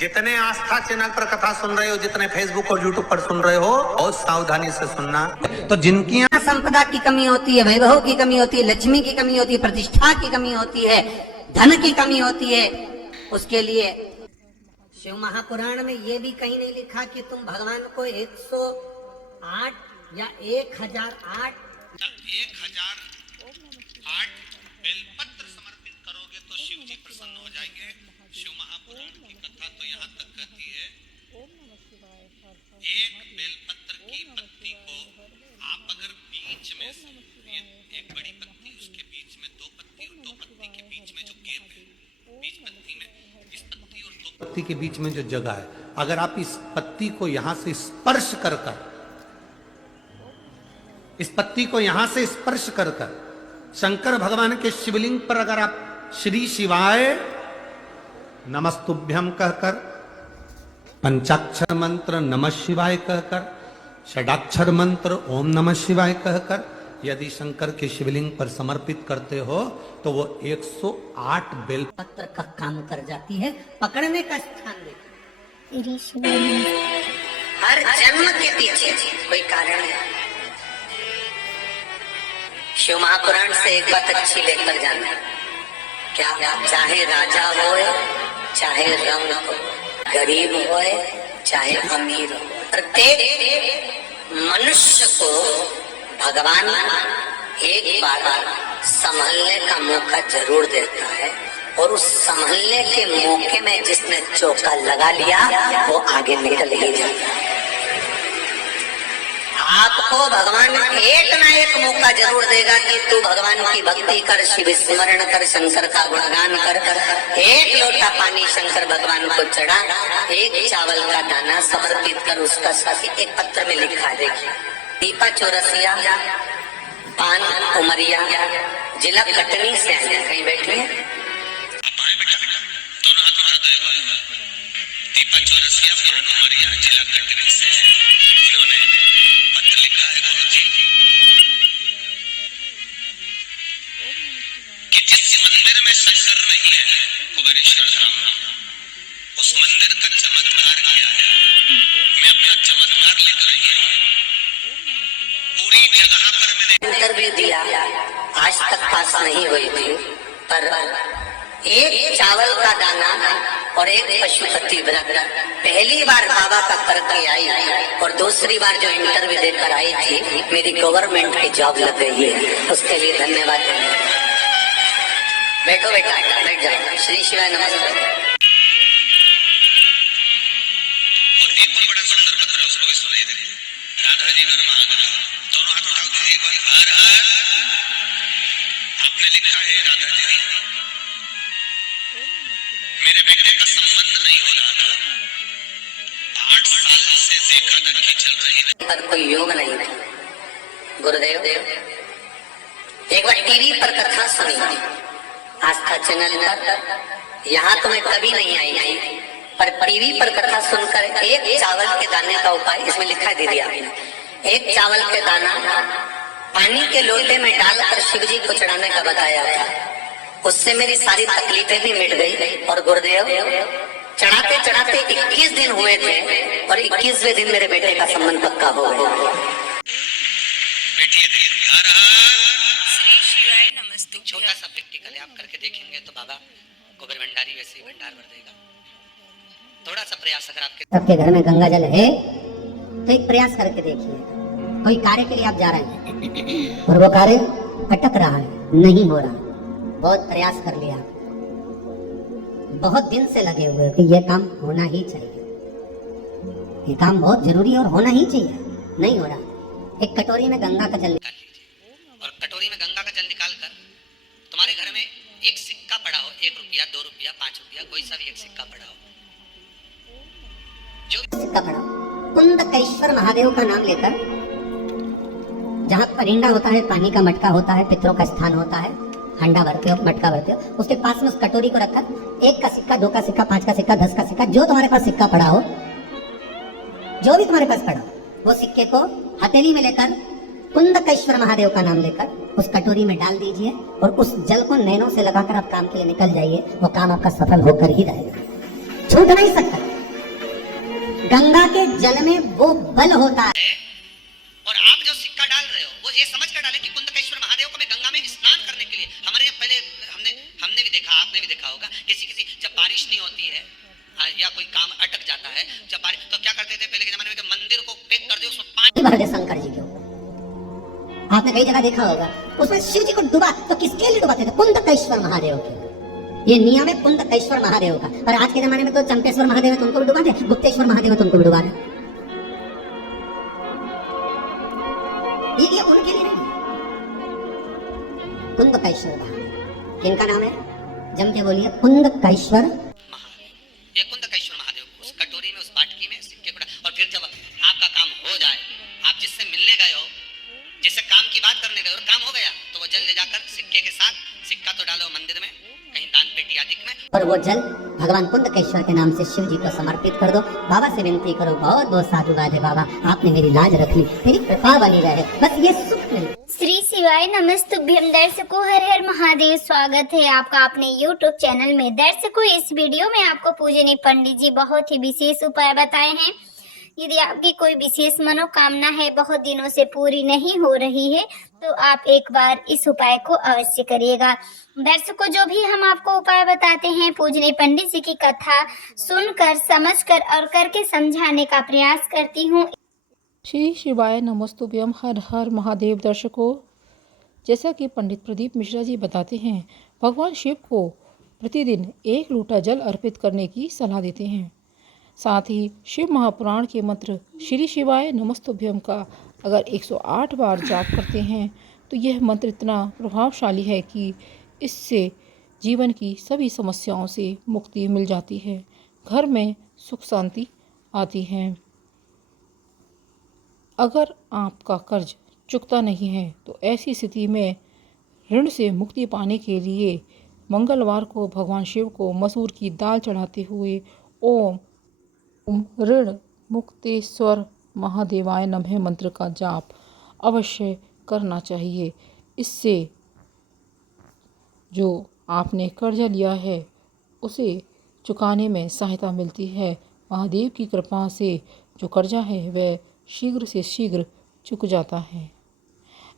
जितने आस्था चैनल पर कथा सुन रहे हो, जितने फेसबुक और यूट्यूब पर सुन रहे हो, बहुत सावधानी से सुनना। तो जिनकी संपदा की कमी होती है, वैभव की कमी होती है, लक्ष्मी की कमी होती है, प्रतिष्ठा की कमी होती है, धन की कमी होती है, उसके लिए शिव महापुराण में ये भी कहीं नहीं लिखा कि तुम भगवान को 108 या 1008 बेलपत्र समर्पित करोगे तो शिव जी प्रसन्न हो जाएंगे। शिव महापुराण की कथा तो यहाँ तक कहती है, एक बेलपत्र की पत्ती को आप अगर बीच में से, एक बड़ी पत्ती, उसके बीच में दो पत्ती और दो पत्ती के बीच में जो गैप है, बीच पत्ती में इस पत्ती और दो पत्ती के बीच में जो जगह है, अगर आप इस पत्ती को यहां से स्पर्श कर इस पत्ती को यहां से स्पर्श कर शंकर भगवान के शिवलिंग पर अगर आप श्री शिवाय नमस्तुभ्यम कहकर, पंचाक्षर मंत्र नमः शिवाय कहकर, षडाक्षर मंत्र ओम नमः शिवाय कहकर यदि शंकर के शिवलिंग पर समर्पित करते हो तो वो 108 बेलपत्र का काम कर जाती है, पकड़ने का स्थान दे। हर जन्म के पीछे कोई कारण है। शिव महापुराण से एक बात अच्छी लेकर जाना, क्या चाहे राजा होए, चाहे रंग हो, गरीब होए, चाहे अमीर हो, प्रत्येक मनुष्य को भगवान एक बार संभलने का मौका जरूर देता है, और उस संभलने के मौके में जिसने चौका लगा लिया वो आगे निकल ही जाता है। आपको भगवान एक ना एक मौका जरूर देगा कि तू भगवान की भक्ति कर, शिव स्मरण कर, शंकर का गुणगान कर। एक लोटा पानी शंकर भगवान को चढ़ा, एक चावल का दाना समर्पित कर, उसका साथ एक पत्र में लिखा है, देखिए, दीपा चौरसिया, पान उमरिया, जिला कटनी से आए हैं। कहीं बैठी है? दोनों हाथ उठा दो एक बार। दीपा चौरसिया, पान उमरिया, जिला कटनी से है। इन्होंने पत्र लिखा है गुरुजी कि जिस मंदिर में शंकर नहीं है, उस मंदिर का चमत्कार क्या है। मैं अपना चमत्कार लिख रही हूँ। पूरी जगह पर मैंने इंटरव्यू दिया, आज तक पास नहीं हुई थी, पर एक चावल का दाना और एक पशुपति व्रत, पहली बार बाबा का करके आई और दूसरी बार जो इंटरव्यू देकर आई थी, मेरी गवर्नमेंट की जॉब लग गई है, उसके लिए धन्यवाद। बैठो बेटा, बैठ जाओ। श्री शिवाय नमस्कार। और एक और बड़ा सुंदर पत्र है, उसको भी सुनाई दे। राधा जी वर्मा आगरा, दोनों हाथ उठाओ एक बार। हर हर। आपने लिखा है, राधा जी, मेरे बेटे का संबंध नहीं हो रहा था, 8 साल से देखा देखी चल रही है, पर कोई योग नहीं था। गुरुदेव, एक बार टीवी पर कथा सुनी, आस्था चैनल पर। यहाँ तो मैं कभी नहीं आई, पर टीवी पर कथा सुनकर एक चावल के दाने का उपाय इसमें लिखा दे दिया। एक चावल के दाना पानी के लोटे में डालकर शिव जी को चढ़ाने का बताया था। उससे मेरी सारी तकलीफें भी मिट गई। और गुरुदेव, चढ़ाते चढ़ाते 21 दिन हुए थे और 21वें दिन मेरे बेटे का संबंध पक्का हो गया। श्री शिवाय नमस्ते। छोटा सा प्रैक्टिकल है, आप करके देखेंगे तो बाबा गोबर भंडारी वैसे ही भंडार भर देगा। थोड़ा सा प्रयास अगर आपके घर में गंगा जल है तो एक प्रयास करके देखिए। कोई कार्य के लिए आप जा रहे हैं और वो कार्य अटक रहा है, नहीं हो रहा, बहुत प्रयास कर लिया, बहुत दिन से लगे हुए कि ये काम होना ही चाहिए, ये काम बहुत जरूरी और होना ही चाहिए, नहीं हो रहा। एक कटोरी में गंगा का जल निकाल लीजिए और कटोरी में गंगा का जल निकालकर तुम्हारे घर में एक सिक्का पड़ा हो, 1 रुपया, 2 रुपया, 5 रुपया, कोई सा भी एक सिक्का पड़ा हो, जो सिक्का पड़ा हो, कुंदकेश्वर महादेव का नाम लेकर, जहाँ परिंदा होता है, पानी का मटका होता है, पितरों का स्थान होता है, हंडा भरते हो, मटका भरते हो, उसके पास में उस कटोरी को रखकर 1 का सिक्का, 2 का सिक्का, 5 का सिक्का, 10 का सिक्का, जो तुम्हारे पास सिक्का पड़ा हो, जो भी तुम्हारे पास पड़ा हो, वो सिक्के को हथेली में लेकर कुंदकेश्वर महादेव का नाम लेकर उस कटोरी में डाल दीजिए और उस जल को नैनों से लगाकर आप काम के लिए निकल जाइए। वो काम आपका सफल होकर ही रहेगा, छूट नहीं सकता। गंगा के जल में वो बल होता है। और आप जो सिक्का डाल रहे हो वो ये समझ कर डाले कि कुंदकेश्वर महादेव को मैं गंगा में स्नान करने के लिए, हमारे यहाँ पहले हमने भी देखा, आपने भी देखा होगा, किसी जब बारिश नहीं होती है या कोई काम अटक जाता है, जब बारिश, तो क्या करते थे पहले के जमाने में कि मंदिर को पैक कर दे, उसमें पानी भर दे शंकर जी के ऊपर। आपने कई जगह देखा होगा, उसमें शिव जी को डुबा तो किसके लिए डुबाते थे? कुंदकेश्वर महादेव के। ये नियम है कुंदकेश्वर महादेव का। पर आज के जमाने में तो चंपेश्वर महादेव है तो उनको भी डुबा दे, गुप्तेश्वर महादेव है तो उनको भी डुबा दे। ये उनके लिए नहीं। कुंदकेश्वर महादेव किनका नाम है? जम के बोलिए, कुंदकेश्वर महादेव। ये कुंदकेश्वर महादेव उस कटोरी में, उस बाटकी में सिक्के को और फिर जब आपका काम हो जाए, आप जिससे मिलने गए हो, जिससे काम की बात करने गए और काम हो गया, तो वो जल ले जाकर सिक्के के साथ, सिक्का तो डालो मंदिर में, कहीं दान पेटी आदि में, और वो जल भगवान कुंदकेश्वर के नाम से शिव जी को समर्पित कर दो। बाबा से विनती करो, बहुत बहुत साधुवाद है बाबा, आपने मेरी लाज रख ली, मेरी कृपा बनी रहे, बस ये सुख मिले। श्री शिवाय नमस्तुभ्यम। दर्शकों, हर हर महादेव। स्वागत है आपका अपने YouTube चैनल में। दर्शकों, इस वीडियो में आपको पूजनीय पंडित जी बहुत ही विशेष उपाय बताए हैं। यदि आपकी कोई विशेष मनोकामना है, बहुत दिनों से पूरी नहीं हो रही है, तो आप एक बार इस उपाय को अवश्य करिएगा। दर्शकों, जो भी हम आपको उपाय बताते हैं, पूजनीय पंडित जी की कथा सुनकर, समझकर और करके समझाने का प्रयास करती हूँ। श्री शिवाय नमस्तुभ्यम। हर हर महादेव। दर्शकों, जैसा कि पंडित प्रदीप मिश्रा जी बताते हैं, भगवान शिव को प्रतिदिन 1 लोटा जल अर्पित करने की सलाह देते हैं। साथ ही शिव महापुराण के मंत्र श्री शिवाय नमस्तुभ्यम का अगर 108 बार जाप करते हैं तो यह मंत्र इतना प्रभावशाली है कि इससे जीवन की सभी समस्याओं से मुक्ति मिल जाती है, घर में सुख शांति आती है। अगर आपका कर्ज चुकता नहीं है तो ऐसी स्थिति में ऋण से मुक्ति पाने के लिए मंगलवार को भगवान शिव को मसूर की दाल चढ़ाते हुए ओम ऋण मुक्तेश्वर महादेवाय नमः मंत्र का जाप अवश्य करना चाहिए। इससे जो आपने कर्जा लिया है उसे चुकाने में सहायता मिलती है। महादेव की कृपा से जो कर्जा है वह शीघ्र से शीघ्र चुक जाता है।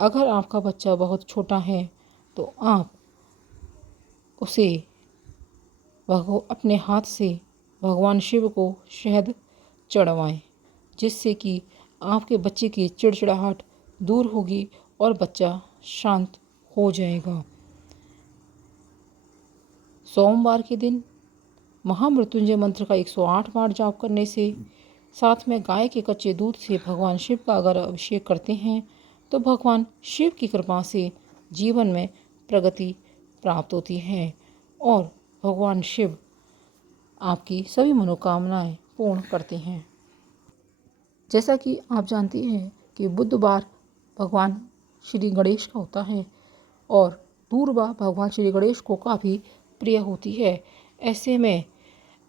अगर आपका बच्चा बहुत छोटा है तो आप उसे अपने हाथ से भगवान शिव को शहद चढ़वाएं, जिससे कि आपके बच्चे की चिड़चिड़ाहट दूर होगी और बच्चा शांत हो जाएगा। सोमवार के दिन महामृत्युंजय मंत्र का 108 बार जाप करने से, साथ में गाय के कच्चे दूध से भगवान शिव का अगर अभिषेक करते हैं तो भगवान शिव की कृपा से जीवन में प्रगति प्राप्त होती है और भगवान शिव आपकी सभी मनोकामनाएं पूर्ण करते हैं। जैसा कि आप जानते हैं कि बुधवार भगवान श्री गणेश का होता है और दूर्वा भगवान श्री गणेश को काफ़ी प्रिय होती है। ऐसे में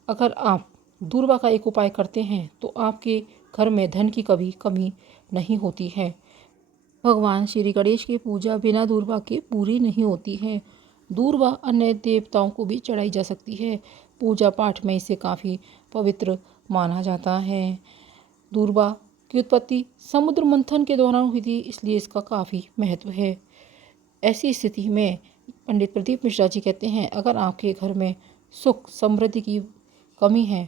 अगर आप दूर्वा का एक उपाय करते हैं तो आपके घर में धन की कभी कमी नहीं होती है। भगवान श्री गणेश की पूजा बिना दूर्वा के पूरी नहीं होती है। दूर्वा अन्य देवताओं को भी चढ़ाई जा सकती है। पूजा पाठ में इसे काफ़ी पवित्र माना जाता है। दूर्वा की उत्पत्ति समुद्र मंथन के दौरान हुई थी, इसलिए इसका काफ़ी महत्व है। ऐसी स्थिति में पंडित प्रदीप मिश्रा जी कहते हैं, अगर आपके घर में सुख समृद्धि की कमी है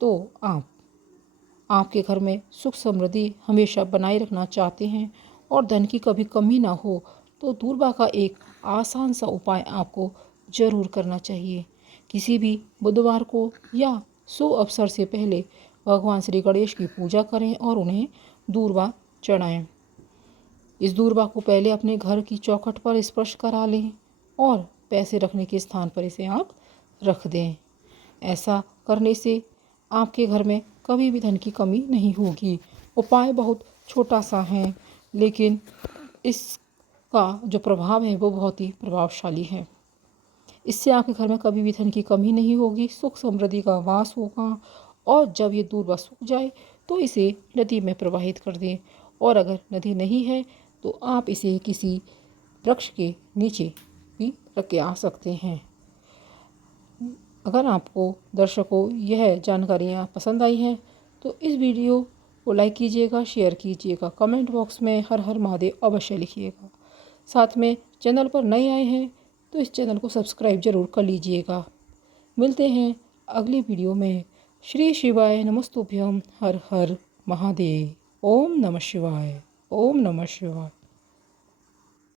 तो आपके घर में सुख समृद्धि हमेशा बनाए रखना चाहते हैं और धन की कभी कमी ना हो तो दूर्वा का एक आसान सा उपाय आपको ज़रूर करना चाहिए। किसी भी बुधवार को या शुभ अवसर से पहले भगवान श्री गणेश की पूजा करें और उन्हें दूर्वा चढ़ाएं। इस दूर्वा को पहले अपने घर की चौखट पर स्पर्श करा लें और पैसे रखने के स्थान पर इसे आप रख दें। ऐसा करने से आपके घर में कभी भी धन की कमी नहीं होगी। उपाय बहुत छोटा सा है, लेकिन इसका जो प्रभाव है वो बहुत ही प्रभावशाली है। इससे आपके घर में कभी भी धन की कमी नहीं होगी, सुख समृद्धि का वास होगा। और जब ये दूर्वा सूख जाए तो इसे नदी में प्रवाहित कर दें, और अगर नदी नहीं है तो आप इसे किसी वृक्ष के नीचे भी रख के आ सकते हैं। अगर आपको दर्शकों यह जानकारियाँ पसंद आई हैं तो इस वीडियो को लाइक कीजिएगा, शेयर कीजिएगा, कमेंट बॉक्स में हर हर महादेव अवश्य लिखिएगा। साथ में चैनल पर नए आए हैं तो इस चैनल को सब्सक्राइब जरूर कर लीजिएगा। मिलते हैं अगली वीडियो में। श्री शिवाय नमस्तुभ्यम। हर हर महादेव। ओम नमः शिवाय। ओम नमः शिवाय।